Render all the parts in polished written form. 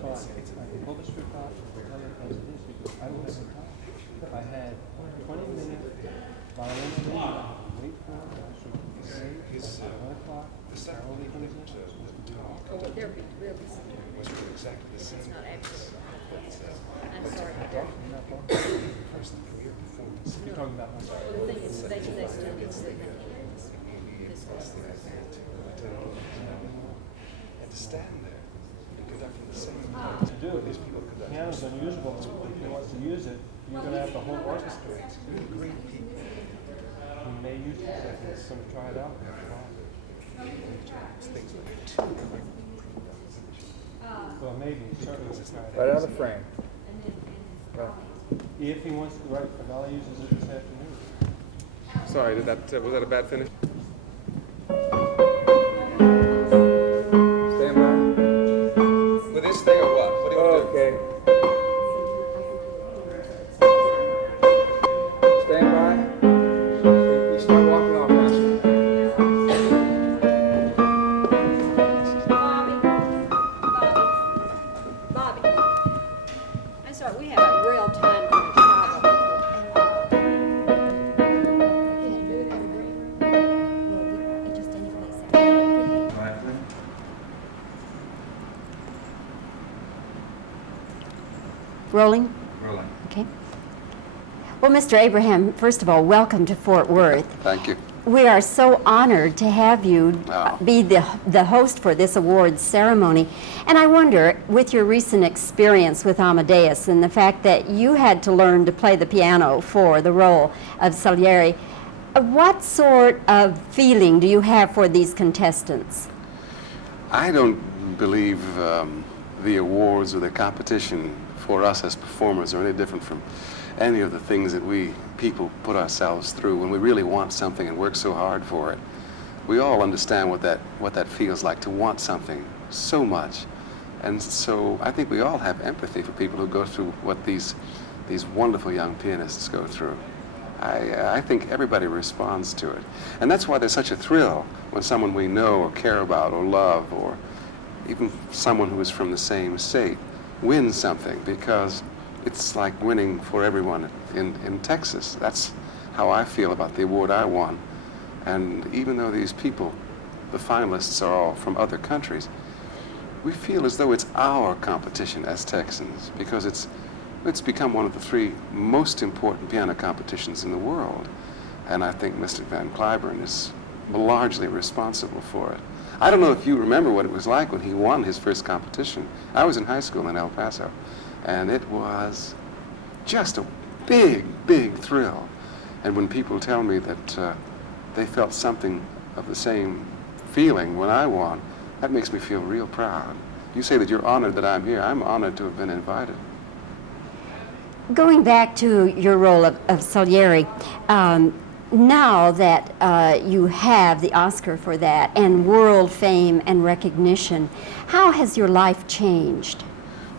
fine. I can pull the strip out, tell it as it is, because I will have time. If I had 20 minutes, violin thing, I would wait for it, I should say, at 1 o'clock, Carol comes in. There'll be exactly the same. it's not actually. I'm sorry. First career performance. You're talking about my sorry. Well, the thing is, they still need to sit in this And to stand there and conducting the same To do it, these people, piano's unusable. If he wants to use it, you're going to have the whole orchestra. great people. He may use it, so he's going to try it out. Things like two Well, maybe, certainly it's not. Right out of the frame. If he wants to write, Bobbie uses it this afternoon. Sorry, was that a bad finish? Stand by. with this thing or what? What do you want to do? Okay. Stand by. You start walking off now. Bobbie. I'm sorry, we have a real time travel. Rolling? Rolling. Okay. Well, Mr. Abraham, first of all, welcome to Fort Worth. Thank you. We are so honored to have you be the host for this awards ceremony. And I wonder, with your recent experience with Amadeus and the fact that you had to learn to play the piano for the role of Salieri, what sort of feeling do you have for these contestants? I don't believe the awards or the competition for us as performers are any different from any of the things that we people put ourselves through when we really want something and work so hard for it. We all understand what that feels like, to want something so much. And so I think we all have empathy for people who go through what these wonderful young pianists go through. I think everybody responds to it. And that's why there's such a thrill when someone we know or care about or love, or even someone who is from the same state, wins something, because it's like winning for everyone in Texas. That's how I feel about the award I won. And even though these people, the finalists, are all from other countries, we feel as though it's our competition as Texans, because it's become one of the 3 most important piano competitions in the world. And I think Mr. Van Cliburn is largely responsible for it. I don't know if you remember what it was like when he won his first competition. I was in high school in El Paso, and it was just a big, big thrill. And when people tell me that they felt something of the same feeling when I won, that makes me feel real proud. You say that you're honored that I'm here. I'm honored to have been invited. Going back to your role of Salieri, now that you have the Oscar for that and world fame and recognition, how has your life changed?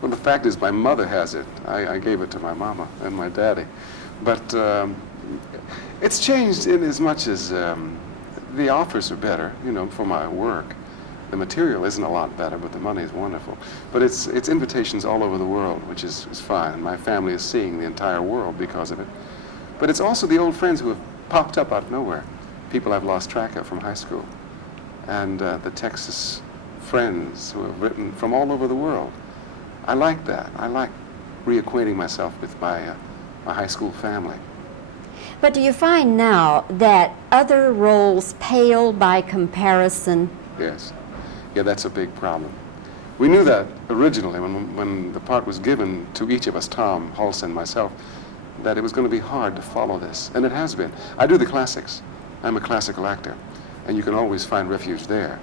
Well, the fact is my mother has it. I gave it to my mama and my daddy. But it's changed in as much as the offers are better, you know, for my work. The material isn't a lot better, but the money is wonderful. But it's invitations all over the world, which is fine. My family is seeing the entire world because of it. But it's also the old friends who have popped up out of nowhere, people I've lost track of from high school, and the Texas friends who have written from all over the world. I like that. I like reacquainting myself with my high school family. But do you find now that other roles pale by comparison? Yes. Yeah, that's a big problem. We knew that originally when the part was given to each of us, Tom, Hulse, and myself, that it was going to be hard to follow this, and it has been. I do the classics. I'm a classical actor, and you can always find refuge there.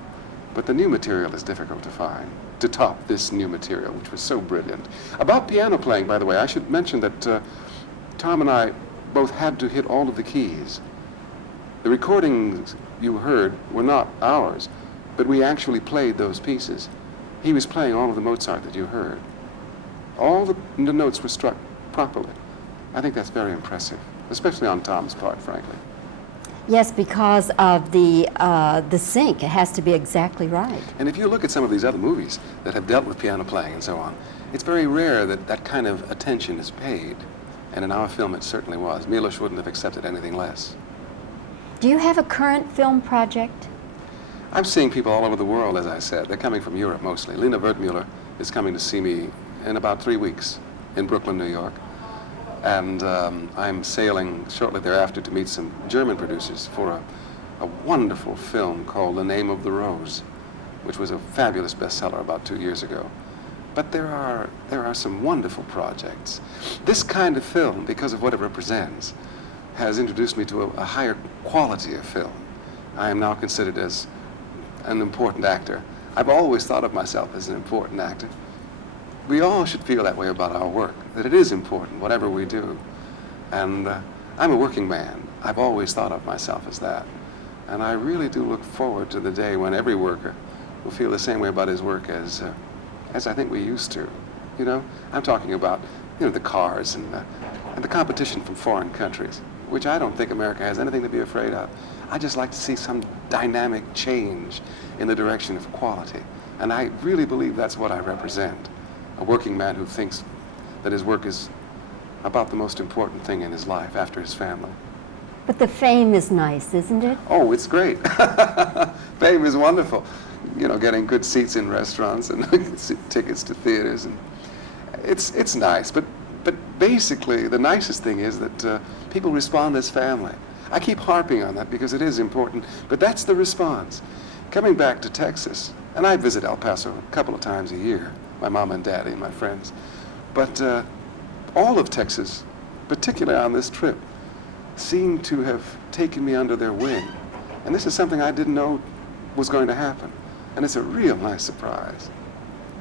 But the new material is difficult to find, to top this new material, which was so brilliant. About piano playing, by the way, I should mention that Tom and I both had to hit all of the keys. The recordings you heard were not ours, but we actually played those pieces. He was playing all of the Mozart that you heard. All the notes were struck properly. I think that's very impressive, especially on Tom's part, frankly. Yes, because of the sync. It has to be exactly right. And if you look at some of these other movies that have dealt with piano playing and so on, it's very rare that that kind of attention is paid. And in our film, it certainly was. Milos wouldn't have accepted anything less. Do you have a current film project? I'm seeing people all over the world, as I said. They're coming from Europe mostly. Lena Wertmuller is coming to see me in about 3 weeks in Brooklyn, New York. And I'm sailing shortly thereafter to meet some German producers for a wonderful film called The Name of the Rose, which was a fabulous bestseller about 2 years ago. But there are some wonderful projects. This kind of film, because of what it represents, has introduced me to a higher quality of film. I am now considered as an important actor. I've always thought of myself as an important actor. We all should feel that way about our work, that it is important, whatever we do. And I'm a working man. I've always thought of myself as that. And I really do look forward to the day when every worker will feel the same way about his work as I think we used to. You know, I'm talking about, the cars and the competition from foreign countries, which I don't think America has anything to be afraid of. I just like to see some dynamic change in the direction of quality. And I really believe that's what I represent. A working man who thinks that his work is about the most important thing in his life after his family. But the fame is nice, isn't it? Oh, it's great. Fame is wonderful. Getting good seats in restaurants and tickets to theaters, and it's nice. But basically, the nicest thing is that people respond as family. I keep harping on that because it is important, but that's the response. Coming back to Texas, and I visit El Paso a couple of times a year, my mom and daddy and my friends, but all of Texas, particularly on this trip, seem to have taken me under their wing. And this is something I didn't know was going to happen. And it's a real nice surprise.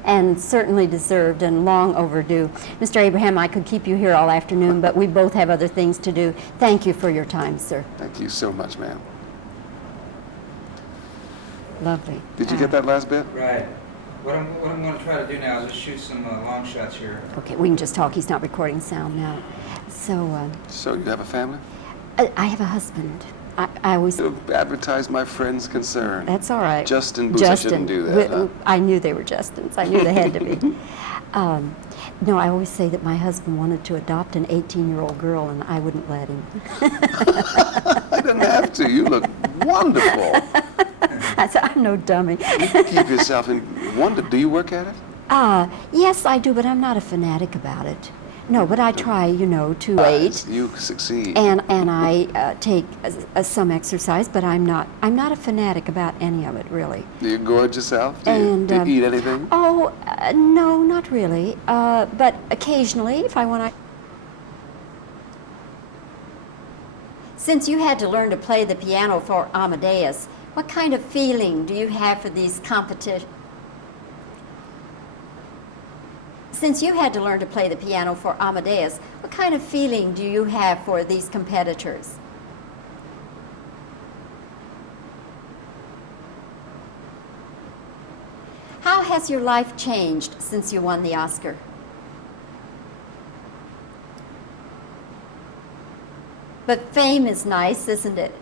And certainly deserved and long overdue. Mr. Abraham, I could keep you here all afternoon, but we both have other things to do. Thank you for your time, sir. Thank you so much, ma'am. Lovely. Did you get that last bit? Right. What I'm going to try to do now is just shoot some long shots here. Okay, we can just talk. He's not recording sound now. So, So you have a family? I have a husband. I always... Advertise my friend's concern. That's all right. Justin Booth, I shouldn't do that. Huh? I knew they were Justins. I knew they had to be. No, I always say that my husband wanted to adopt an 18-year-old girl, and I wouldn't let him. I didn't have to. You look wonderful. I said, I'm no dummy. You keep yourself in wonder. Do you work at it? Yes, I do, but I'm not a fanatic about it. No, but I try, to wait. You succeed. And I take some exercise, but I'm not a fanatic about any of it, really. Do you gorge yourself? Do you eat anything? Oh, no, not really. But occasionally, if I want to. Since you had to learn to play the piano for Amadeus, what kind of feeling do you have for these competitions? Since you had to learn to play the piano for Amadeus, what kind of feeling do you have for these competitors? How has your life changed since you won the Oscar? But fame is nice, isn't it?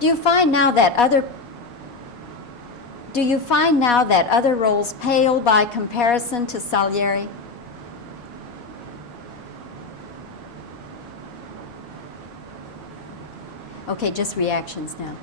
Do you find now that other roles pale by comparison to Salieri? Okay, just reactions now.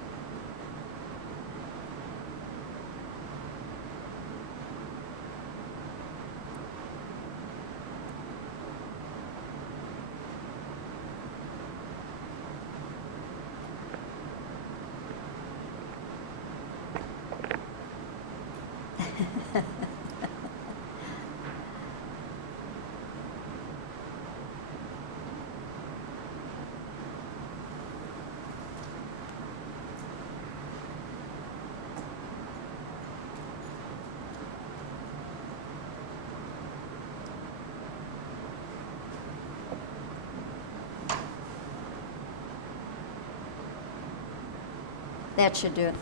That should do it.